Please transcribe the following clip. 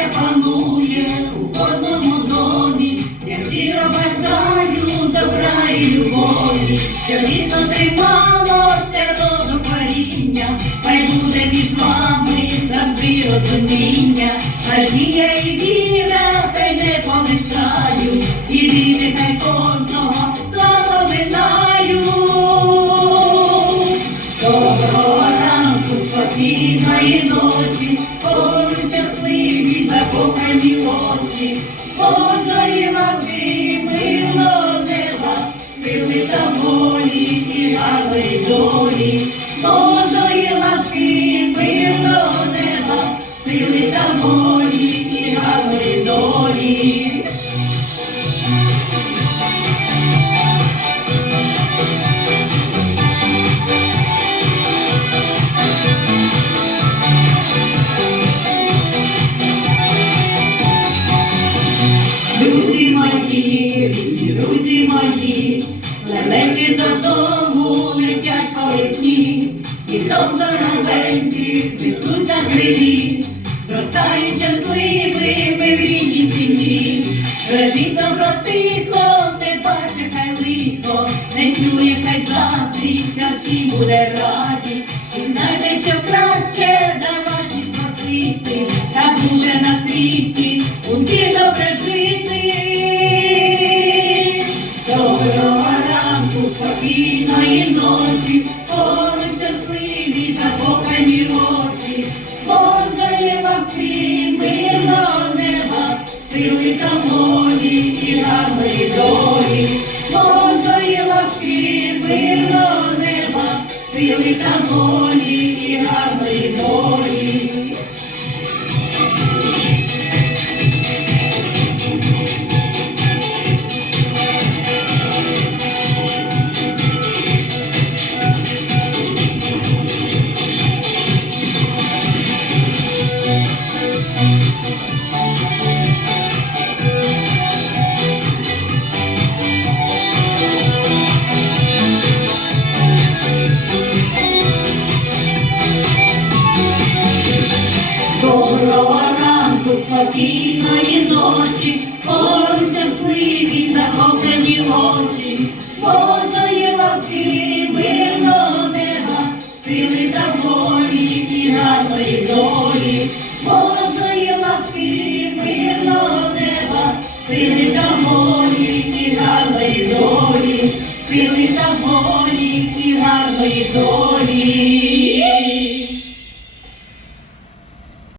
щастя панує у кожному домі. Я щиро бажаю добра і любові, що літо трималося до коріння, хай буде між вами завжди розуміння, надія і віра, хай не полишають, і віри хай кожного слава минають. Доброго ранку, спокійної ночі, закохані очі, Божої ласки, милого неба, сили та волі і гарної долі, Божої ласки, милого неба, сили та волі і дом здоровеньких несуть на крилі, зростають щасливими в рідній сім'ї, Летить добро тихо, не бачить хай лихо, не чує хай заздріться, всі буде раді, і знайде, що краще давати просити, та буде на світі усі добре жити. Доброго ранку, спокійної ночі, очі, є ласки, мирного неба, сили та волі і гарної долі, Божої ласки, мирного неба, сили та волі і гарної долі. Спокійної ночі, поруч щасливі закохані очі, Божої ласки, мирного неба, сили та волі і гарної долі, Божої ласки, мирного неба, сили та волі і гарної долі, сили та волі